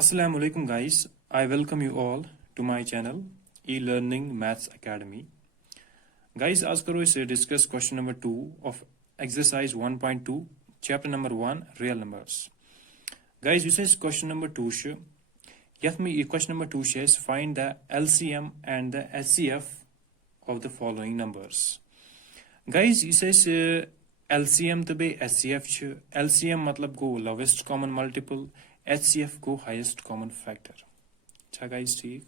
Assalamu alaikum guys. I welcome you all to my channel E-Learning Maths Academy. Guys, आज करो इसे discuss question number 2 of exercise 1.2 chapter number 1 real numbers. Guys, you says question number 2 sh yath me question number 2 says find the LCM and the HCF of the following numbers. Guys, you says LCM to be HCF ch LCM मतलब go lowest common multiple HCF go highest common factor. अच्छा guys ठीक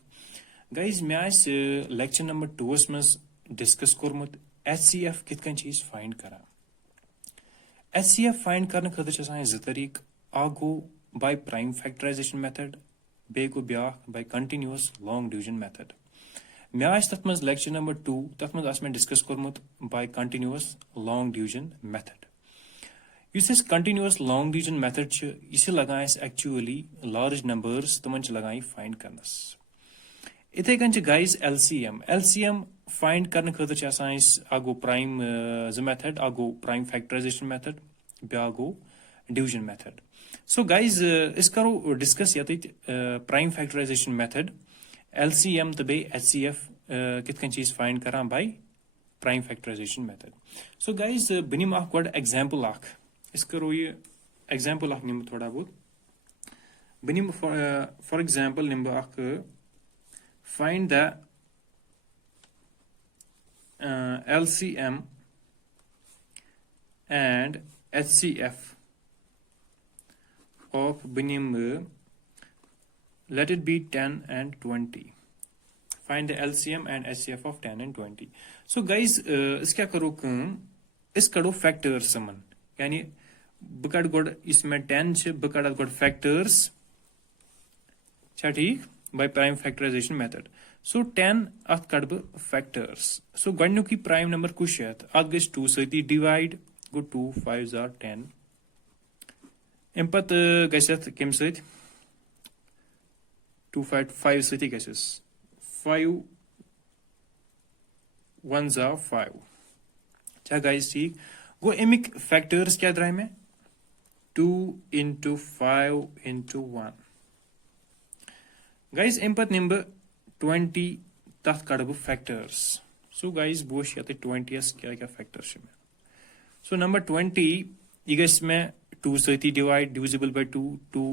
guys मैं आज lecture number 2 में discuss कोरमुत HCF कित कन चीज find करा HCF find करने खतर छ आसान ज तरीक आगो by prime factorization method बे गो ब्या by continuous long division method मैं आज तत में lecture number 2 तत में आज मैं discuss कोरमुत by continuous long division method This is continuous long division method इसे लगाएं actually large numbers तमन च लगाएं find करनस इथे कन च guys LCM find करने खतर च आसान आगो prime ज method आगो prime factorization method ब्यागो division method so guys इस करो discuss याते prime factorization method LCM तबे HCF कित कन चीज find करां by prime factorization method so guys बनिम आख गड example आख इस करो ये एग्जाम्पल आख निम थोड़ा बहुत बनिम फॉर एग्जाम्पल निम आख find the LCM and HCF of बनिम let it be 10 and 20 find the LCM and HCF of 10 and 20 so guys इस क्या करो इस करो फैक्टर्स समन यानी बकड़ गोड इसमें 10 बकड़ गोड फैक्टर्स ठीक by prime factorization method so 10 अथ कड़ब फैक्टर्स सो गन्नु की प्राइम नंबर कुछ है अथ गस 2 सती डिवाइड गो 2 5 आर 10 एम्पत गसत केम सत 2 5 सती गसस 5 1 आर 5 अच्छा गाइस ठीक गो एमिक फैक्टर्स क्या द्राय में 2 into 5 into 1 guys एम्पत नंबर 20 तथ कड़ब फैक्टर्स सो गाइस बोश याते 20 क्या क्या फैक्टर्स में सो नंबर 20 इगस में 2 सती divide divisible by 2 2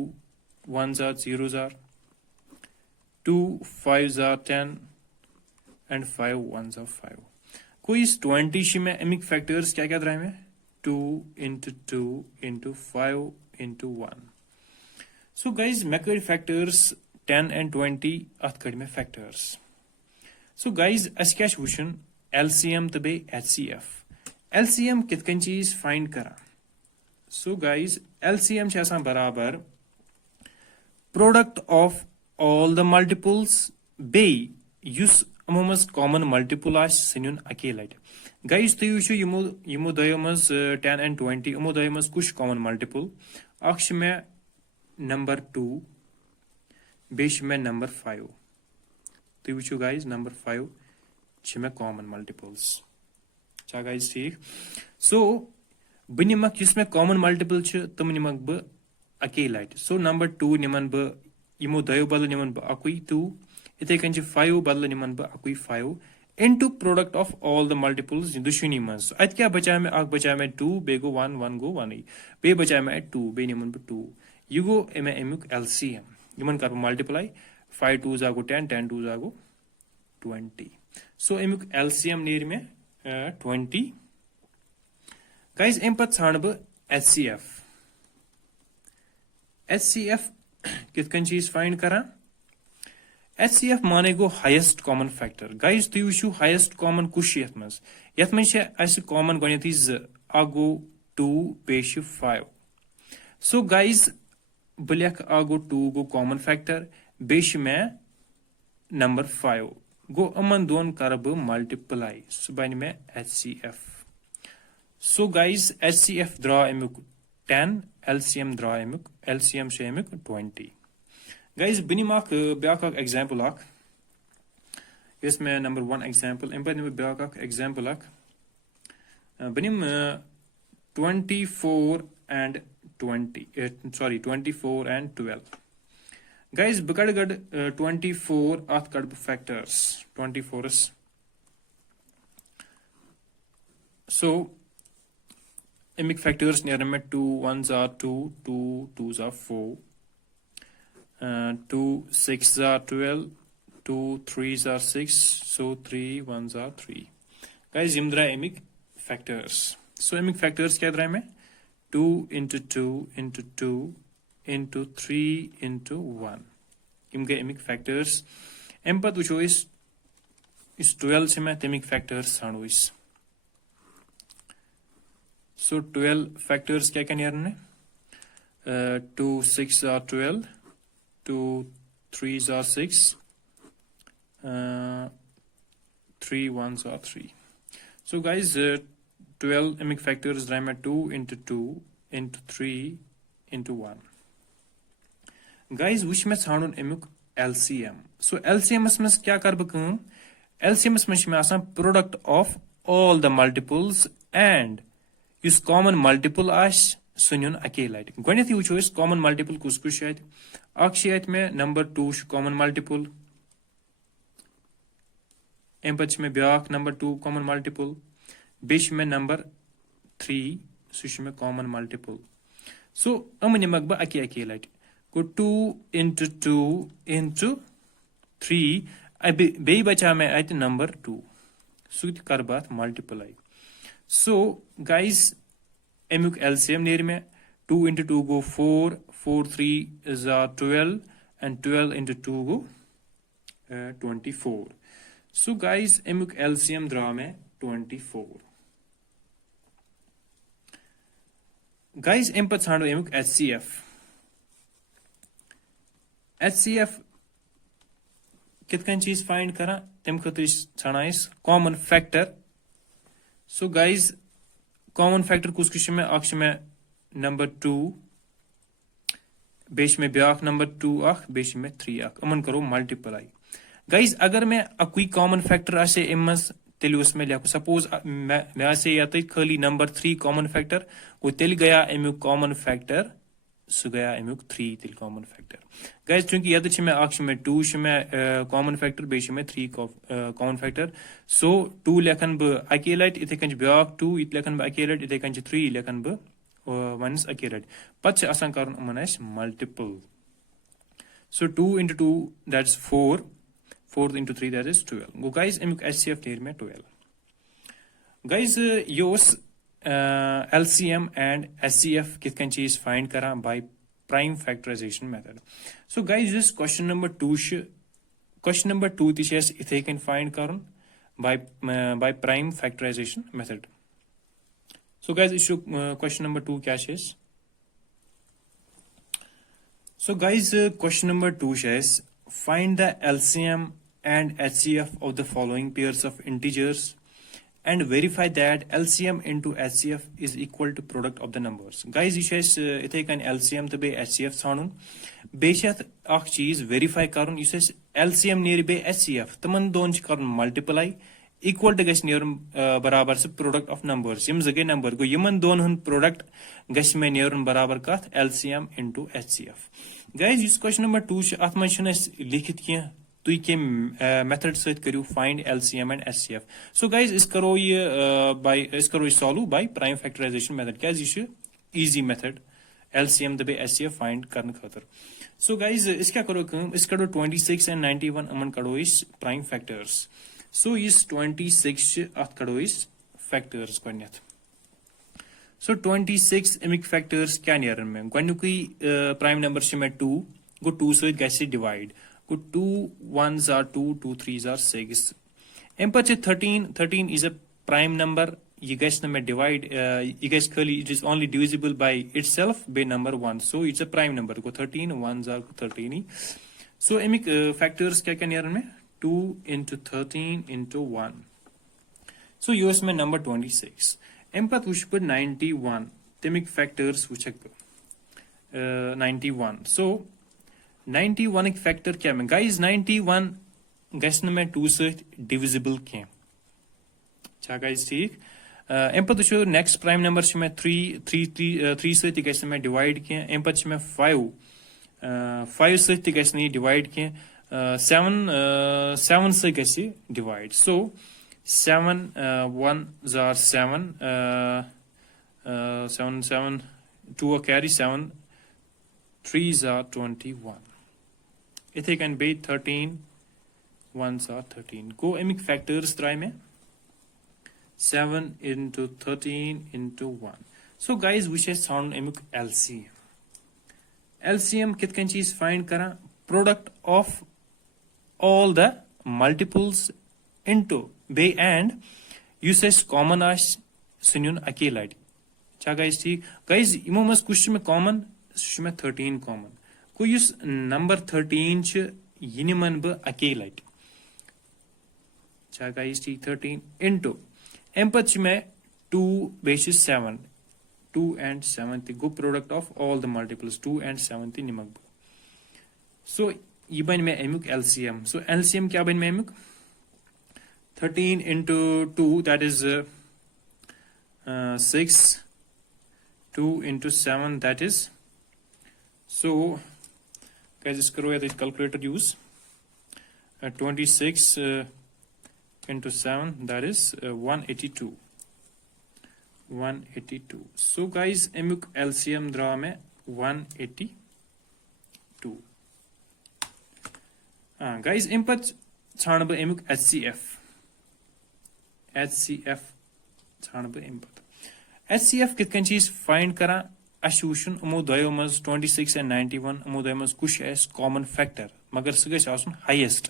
1s are 0s are 2 5s are 10 and 5 1s are 5 कोई इस 20 में एमिक फैक्टर्स क्या क्या द्राय में 2 into 2 into 5 into 1 so guys मैं फैक्टर्स 10 and 20 अथ कड़ में फैक्टर्स so guys अस क्या वुशन LCM तो बे HCF LCM कित कन चीज फाइंड करा so guys LCM छ आसान बराबर product of all the multiples बे युस अमोमस कॉमन मल्टीपल आस सनिन अकेले गाइस तो यु यमो दयमस 10 and 20 यमो दयमस कुछ कॉमन मल्टीपल अक्ष में नंबर 2 बेश में नंबर 5 तो यु गाइस नंबर 5 छ में कॉमन मल्टीपल्स अच्छा गाइस ठीक सो बनिमक युस में कॉमन मल्टीपल छ तम निमक ब अकेले सो नंबर 2 निमन ब यमो दयो बदल निमन ब अकुई 2 इथे कन 5 बदल निमन ब अकुई 5 into product of all the multiples दुश्मनी मस अत क्या बचा में आग बचा में 2 बेगो 1 1 गो 1 बे बचा में 2 बे निमन ब 2 युगो एम एमुक LCM यमन कर मल्टीप्लाई 5 2 जागो 10 10 2 जागो 20 सो एमुक LCM नीर में 20 गाइस एम पत छाण ब HCF कित कन चीज फाइंड करा HCF माने गो हाईएस्ट कॉमन फैक्टर गाइस तो यु हाईएस्ट कॉमन कुछ यथ में अस कॉमन गणित आगो 2 पेश 5 सो गाइस बलियक आगो 2 गो कॉमन फैक्टर बेश में नंबर 5 गो अमन दोन करब मल्टीप्लाई सो बन में HCF so guys HCF द्रा एमुक 10 LCM द्रा एमुक LCM से एमुक 20 गाइस बनिम आख ब्याक एग्जाम्पल आख इसमें नंबर 1 एग्जाम्पल एम पर ब्याक आख एग्जाम्पल आख बनिम 24 and 24 and 12 guys beh kad gad 24 ath kad beh factors 24s. So emic factors near me 2 1s are 2 2 2s are 4 2 6s are 12 2 3s are 6 so 3 1s are 3 guys yim dra emic factors. So emic factors kya dra mein 2 into 2 into 2 into 3 into 1 yim gay emic factors. Empat ucho is 12 se mein emic factors sanu is. So 12 factors क्या क्या near ने 2 6 are 12 2 3s are 6 3 1s are 3. So guys 12 emic factors ड्राइम 2 into 2 into 3 into 1. Guys which में छाड़ून emic LCM. So LCM में क्या कर बकूं LCM में आसान product of all the multiples and यस कॉमन मल्टीपल आस सुन अकेले लट गो वो कॉमन मल्टीपल कुस कुछ में नंबर 2 कॉमन मल्टीपल अम पे मे ब्या नंबर 2 कॉमन मल्टीपल बे मे नंबर 3 सह कॉमन मल्टीपल. सो निमक बह अके लट गो 2 into 2 into 3 बे बचा मे अत नंबर 2 सह कर बह multiply. So guys emuc LCM near me 2 into 2 go 4 4 3 is 12 and 12 into 2 go 24. So guys emuc LCM draw me 24. Guys em pat chhando emuc HCF. HCF kit kan cheez find kara tem khatir chhana is common factor. So guys common factor कुछ कुछ में अक्ष में number 2 बेश में ब्याख number 2 अख बेश में 3 अख अमन करो मल्टीप्लाई. गाइस अगर मैं अकुई कॉमन फैक्टर आसे इमस तेली उसमें लिखो सपोज मैं आसे या तो खाली नंबर 3 कॉमन फैक्टर वो तेल गया एमुक कॉमन फैक्टर सु गया एमुक 3 तेल कॉमन फैक्टर. गाइस चूंकि यद छ में अक्ष में 2 छ में कॉमन फैक्टर बेश में 3 कॉमन फैक्टर. सो 2 लेखन ब अके लट इथे कंज ब्याक 2 इत लेखन ब अके लट इथे कंज 3 लेखन ब वंस अके लट पछ आसान करन मन अस multiple. So 2 into 2 that's 4 4 into 3 that is 12. गो गाइस एमुक HCF टेर में 12. गाइस योस LCM and HCF कित कन चीज फाइंड करा by prime factorization method. So guys this question number 2 तिश इथे कन फाइंड करन by prime factorization method. So guys issue question number 2 क्या is? So guys question number 2 is find the LCM and HCF of the following pairs of integers and verify that LCM into HCF is equal to product of the numbers. Guys ये इथे कन LCM तो बे HCF छानुन बेशत अख चीज verify करन इस LCM नेर बे HCF तमन दोन च करन मल्टीप्लाई इक्वल टू गस नेर बराबर से प्रोडक्ट ऑफ नंबर्स यम जगे नंबर गो यमन दोन हन प्रोडक्ट गस में नेरन बराबर कथ LCM into HCF. गाइस इस क्वेश्चन नंबर 2 अथ मन लिखित क्या तुई के मेथड सहित करू find LCM and HCF. So guys इस करो ये solve by prime factorization method क्या ये इजी मेथड LCM दबे HCF फाइंड करने खातर. सो गाइस इस क्या करो इस करो 26 एंड 91 अमन करो इस प्राइम फैक्टर्स. सो इस 26 अथ करो इस फैक्टर्स गणित. सो 26 एमिक फैक्टर्स क्या नियरन में गणुकी प्राइम नंबर से में 2 गो 2 सहित गैसे डिवाइड गो 2 1s are 2 2 3s are 6 एम पर 13 is a prime number ये गैस में डिवाइड ये गैस खाली it is only divisible by itself by number 1 so it's a prime number गो 13 1s are 13. So एमिक फैक्टर्स क्या क्या नियरन में 2 into 13 into 1. So यूएस में नंबर 26 एम पर उस पर 91 तेमिक फैक्टर्स वुचक 91. So 91 एक फैक्टर क्या में गाइस 91 गैस में 2 सहित डिविजिबल क्या अच्छा गाइस ठीक. एम पर तो नेक्स्ट प्राइम नंबर से में 3 सहित गैस में डिवाइड किया एम पर में 5 5 सहित ति गژि नयि divide के 7 से गژि divide. So 7 1s are 7 7 7 2 a carry 7 3s are 21. इथे कन बे 13 1s are 13. Go Amik factors try में 7 into 13 into 1. So guys we should sound Amik LCM. LCM कित कन चीज find करा product of all the multiples into bay and uses common आश सुनियुन अकेला. क्या guys ठीक guys इमो मस कुछ में common सुश में 13 common. को युस number 13 च यिनिमन ब अकेला. क्या guys ठीक 13 into एम्पच में 2 basis 7 2 and 7 the go product of all the multiples 2 and 7 the निमक. So ये बन में एमुक LCM. So LCM क्या बन में एमुक 13 into 2 that is 6 2 into 7 that is. So guys इस करो या तो calculator use 26 into 7 that is 182. 182. So guys एमुक LCM द्रा में 182. Guys इम्पत छान ब एमुक HCF. HCF छान ब इम्पत. HCF कित कन चीज find करा अशुशन उमो दयो मज 26 and 91 उमो दयो मज कुछ एस common factor मगर सगस आसन highest.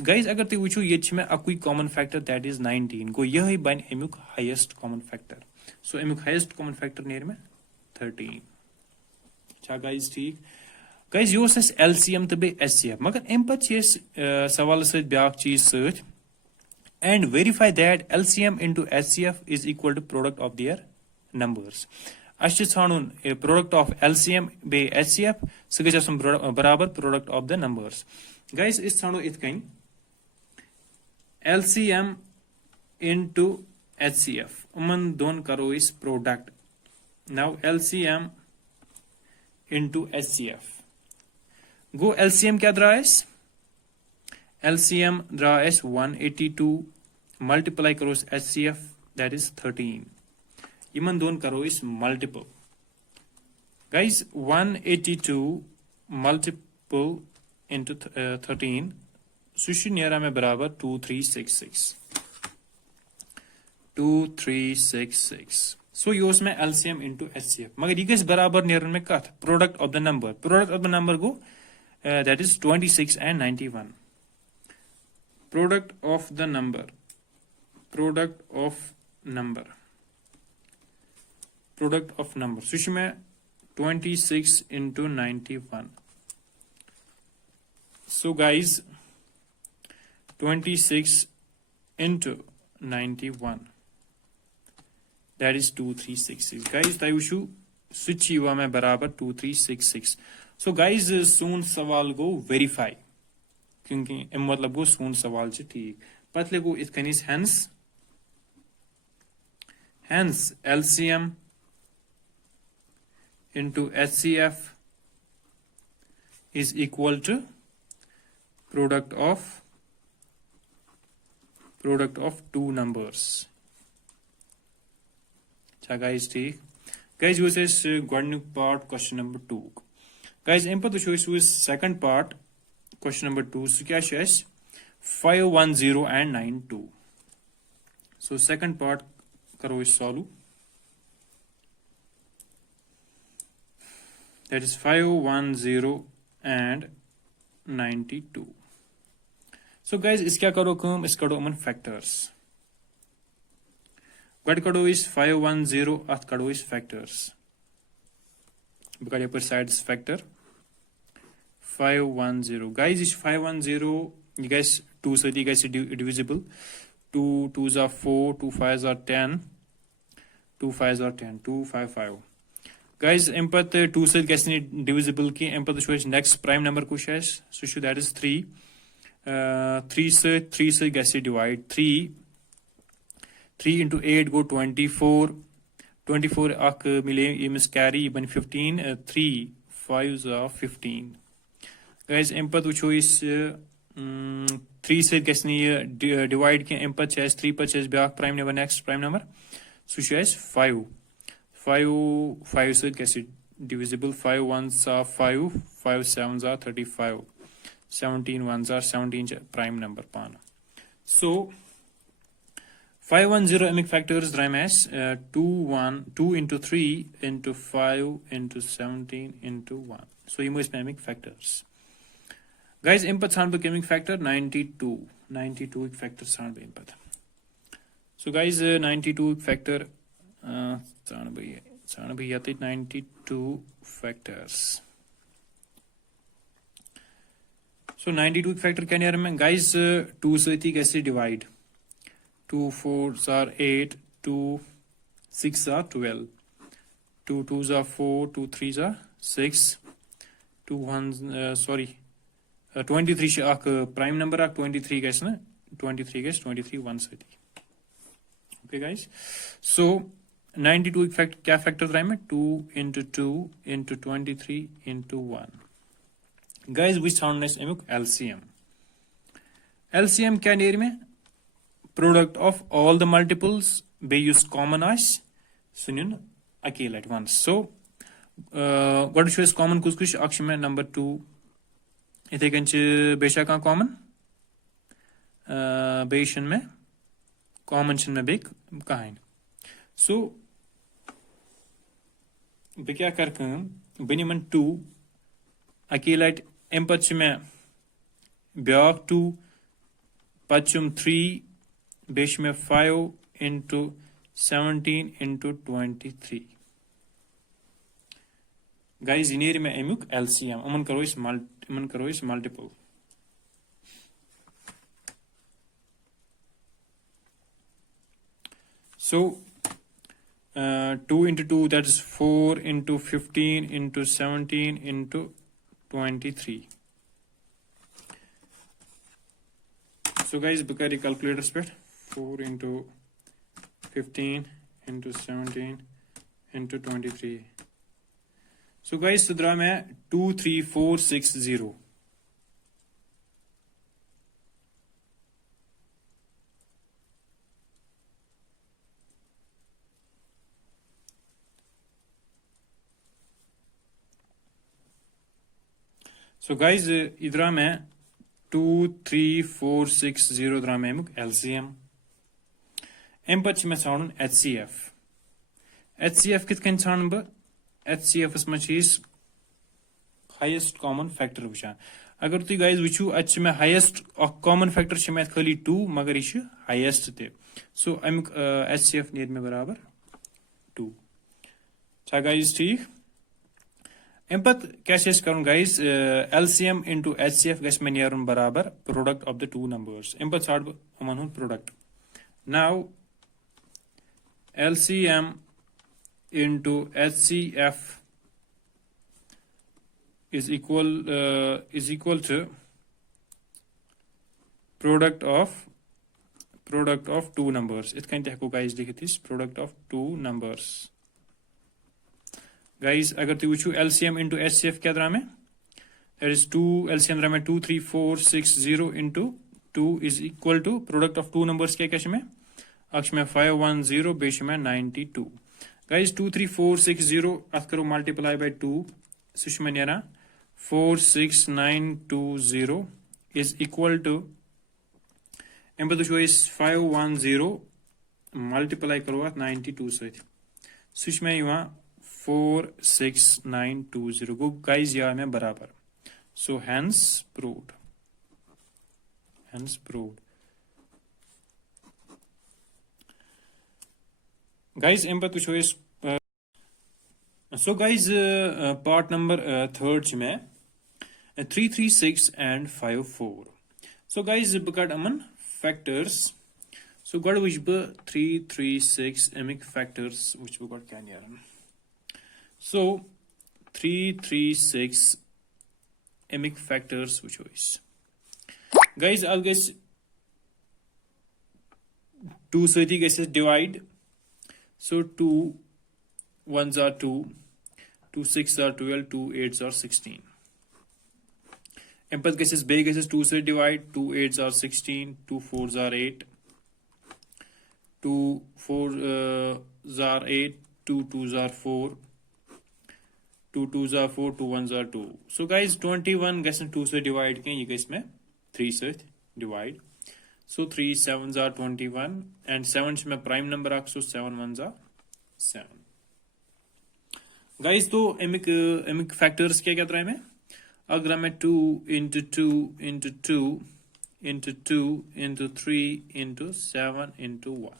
Guys अगर ती वुचो ये में अकुई common factor that is 19 गो यही बन एमुक highest common factor. So एमुक highest common factor नेर में 13. अच्छा guys ठीक guys यो सस LCM तो बे HCF मगर एम्पत चीज सवाल से ब्याक चीज सच and verify that LCM into HCF is equal to product of their numbers. Ashit Sanun a product of LCM be HCF suggestion barabar product of the numbers. Guys is Sanu it kind LCM into HCF. Uman don karo is product. Now LCM into HCF. Go LCM kya dra is? LCM dra is 182 multiply karo is HCF that is 13. Iman don karo is multiple. Guys 182 multiple into 13 sushi नियरा में बराबर 2366. 2366. So योस में LCM into HCF. मगर ये किस बराबर नियरन में कथ product of the number. Product of the number go that is 26 and 91. Product of the number. Product of number. Product of number. Sushi में 26 into 91. So guys 26 into 91 that is 2366. Guys ताई wushu switch युवा में बराबर 2366. So guys soon सवाल गो verify क्योंकि इम मतलब गो soon सवाल च ठीक पतले गो इत कनिस hence LCM into HCF is equal to product of two numbers. अच्छा guys ठीक guys yo is गोडनिक part question number 2. Guys इम पत वुचो second part question number 2 सु क्या छ 510 and 92. So second part करो इस solve. That is 510 and 92. So guys इस क्या करो कम इस करो अमन factors. गड करो इस 510 अथ करो इस factors. बकड़ पर sides factor 510. Guys इस 510 you guys 2 से दी guys divisible. 2 2s are 4 2 5s are 10 2 5s are 10 255. Guys इम्पत 2 से कैसे divisible की इम्पत शो next prime number कुछ है so that is 3. 3 से कैसे divide 3 into 8 go 24 24 अक मिले ये मिस carry बन 15 3 5s are 15. Guys, अम पत वुचो इस 3 से गस ये डिवाइड के अम पत 3 पत ब्या prime number next prime number सह 5 5 से गस divisible 5 1s are 5 5 7s are 35 17 1s are 17 prime number pan. So 510 amic factors drawn as 2 into 3 into 5 into 17 into 1. So you must amic factors. Guys, input sound amic factor 92 factor sound input. So guys, 92 factor sound by 92 factors. So 92 factor can you remember? Guys, 2 से कैसे divide? 2 4s are 8, 2 6 are 12, 2 2s are 4, 2 3s are 6, 2 1s 23 sh prime number 23 guys na 23 guys 23 130. Okay guys, so 92 fact क्या factor रहा है 2 into 2 into 23 into 1. Guys, which sound is LCM. LCM क्या near में product of all the multiples be use common as सुनिन अकेले at once. So what shows common कुछ अक्ष में number 2 इथे कंच बेशा का common बेशन में common शन में बेक कहाइन. So बे क्या कर बनिमन 2 अकेले अम पत में ब्याक 2 पचम 3 बेश में 5 into 17 into 23. Guys, इन में अमुक LCM अमन करो इस multiple. So 2 into 2 that is 4 into 15 into 17 into 23. So guys, because calculator speed 4 into 15 into 17 into 23. So guys, सुधरा में 2 3 4 6 0. So guys, इधर में 2 3 4 6 0 इधर में मुक LCM. एम पच में साउंड HCF कित कन साउंड ब HCF इस में चीज हाईएस्ट कॉमन फैक्टर वुचान. अगर तुम गाइस वुचू अच्छ में हाईएस्ट कॉमन फैक्टर छ में खाली 2 मगर ये हाईएस्ट ते. सो अमुक HCF नीर में बराबर 2. छा गाइस ठीक. अम पत क्या कर गाइस LCM into HCF गस में नीरुन बराबर product of the two numbers. अम पत साड़ अमन हुन product. Now LCM into HCF is equal to product of two numbers. It can take guys लिखित इस product of two numbers. Guys, अगर तू वुचू LCM into HCF क्या द्रा में? That is 2 LCM द्रा में 2 3 4 6 0 into 2 is equal to product of two numbers क्या cash में? अक्ष में 5 1 0 बेश में 92. Guys, 2 3 4 6 0 अथ करो multiply by 2 सुश में नेरा 4 6 9 2 0 is equal to एम पर तो इस 5 1 0 multiply करो अथ 92 से सुश में युवा 4 6 9 2 0 गो गाइस यहाँ में बराबर. So hence proved. Guys, एम पर तो इस so guys, part number third में 3 3 6 and 5 4. So guys, bucket Aman factors. So God which be 3 3 6 amic factors which we got can yaran. So 3 3 6 amic factors which is. Guys, I'll guess 2 30 guesses divide. So 2 1s are 2. 2 6 are 12, 2 8s are 16. Empath guesses big guesses 2 से divide, 2 8s are 16, 2 4s are 8, 2 4s are 8, 2 2s are 4, 2 2s are 4, 2 1s are 2. So guys 21 guesses 2 से divide के ये guess में 3 से divide. So 3 7s are 21 and 7 में prime number आख so 7 1s are 7. Guys तो एमिक factors क्या क्या तरह में अगर हमें 2 into 2 into 2 into 2 into 3 into 7 into 1.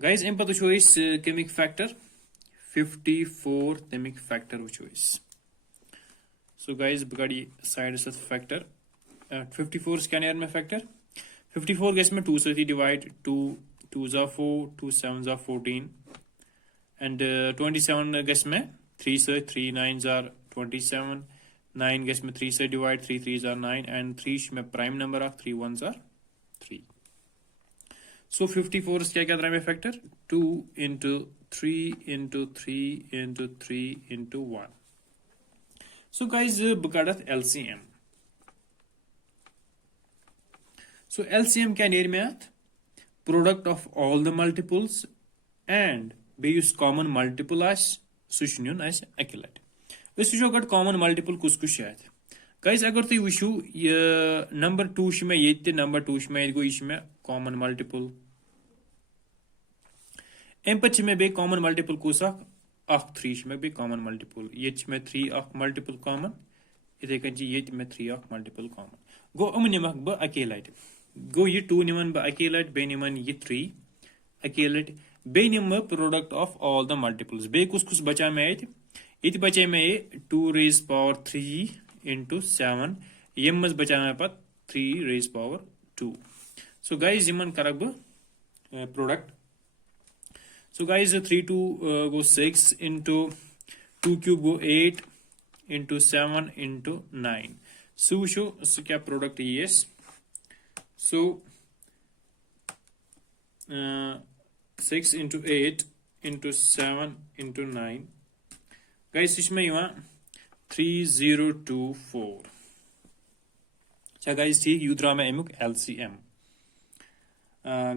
Guys एम पता choice केमिक फैक्टर 54 केमिक फैक्टर choice. So guys बगाड़ी साइड से फैक्टर 54 स्कैनर में फैक्टर 54 गैस में 2 से divide 2 2s are 4 2 7s are 14 and 27 gas में 3 से 3 9s are 27 9 गैस में 3 से डिवाइड 3 3s are 9 and 3 में prime number of 3 1s are 3. So 54 क्या क्या तरह में factor 2 into 3 into 3 into 3 into 1. So guys बकाडत LCM. So LCM क्या नेर में आत product of all the multiples and बेयुस common multiple आस सुशन्युन आस अकेलट. इस वजह अगर common multiple कुछ कुछ शायद. Guys अगर तो वुशु ये number 2 में ये ते number 2 में ये इसमें common multiple. एम पच में बे common multiple कुछ आख 3 में बे common multiple. ये में 3 आख multiple common. इधे कंजी ये में 3 आख multiple common. गो अमने मख ब अकेलट. गो ये 2 निमन ब अकेलट बे निमन ये 3 अकेलट बे निम product of all the multiples बे कुछ बचा में ये बचे में 2 raise power 3 into 7 ये मज बचा में पत 3 raise power 2. So guys Yemen करक ब product. So guys 3 2 go 6 into 2 cube go 8 into 7 into 9. So क्या प्रोडक्ट ये So 6 into 8 into 7 into 9. Guys इसमें यहाँ 3024. अच्छा guys ठीक यूद्रा में एमुक LCM.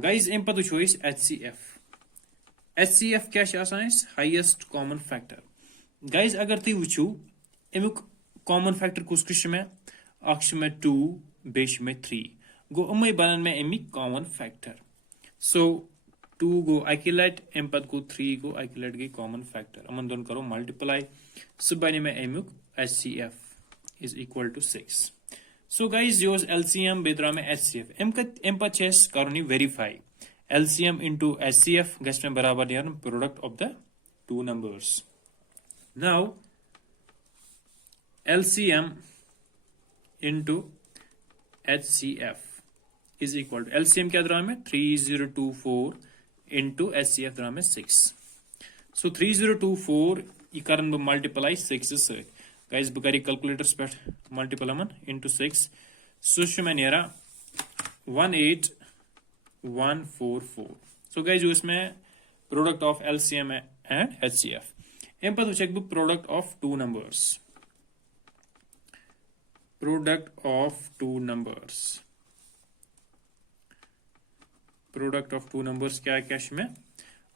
Guys एम पता choice HCF. HCF क्या शासन highest common factor. Guys अगर ती वुचू एमुक common factor कुछ कुछ में अक्ष में 2 बेश में 3. गो अम्मे बनन में एमी कॉमन फैक्टर. सो 2 गो अकेलट एम पद को 3 गो अकेलट की कॉमन फैक्टर अमन दोनों करो मल्टीप्लाई. सो बने में एमुक HCF is equal to 6. So guys योस LCM बेदरा में HCF एम पद चेस करोनी वेरीफाई LCM into HCF गैस में बराबर यार product of the two numbers. Now LCM into HCF is equal to LCM क्या दरा में 3024 into HCF दरा में 6. So 3024 ये करन ब multiply 6 से guys बकारी calculators पे multiple अमन into 6. So शुमें नेरा 18144. So guys जो इसमें product of LCM and HCF. एम पर तो check book product of two numbers. Product of two numbers. Product of two numbers क्या है कैश में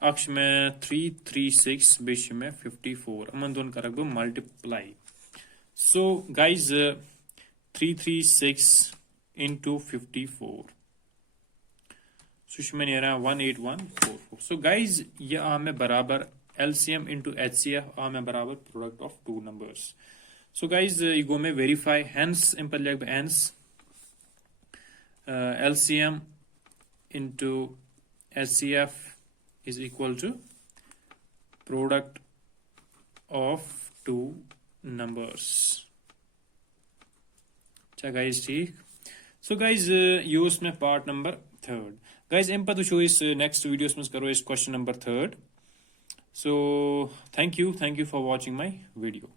अक्ष में 336 बेश में 54 अमन दोन करक बो multiply. So guys 336 into 54 Sushma ने रहा 18144. सो गाइज ये आमे बराबर LCM into HCF आमे बराबर product of two numbers. So guys you go में verify hence इम्पल लग hence LCM into HCF is equal to product of two numbers. अच्छा guys ठीक. So guys use में part number 3rd. Guys इम पर तो show इस next videos में करो इस question number 3rd. So thank you for watching my video.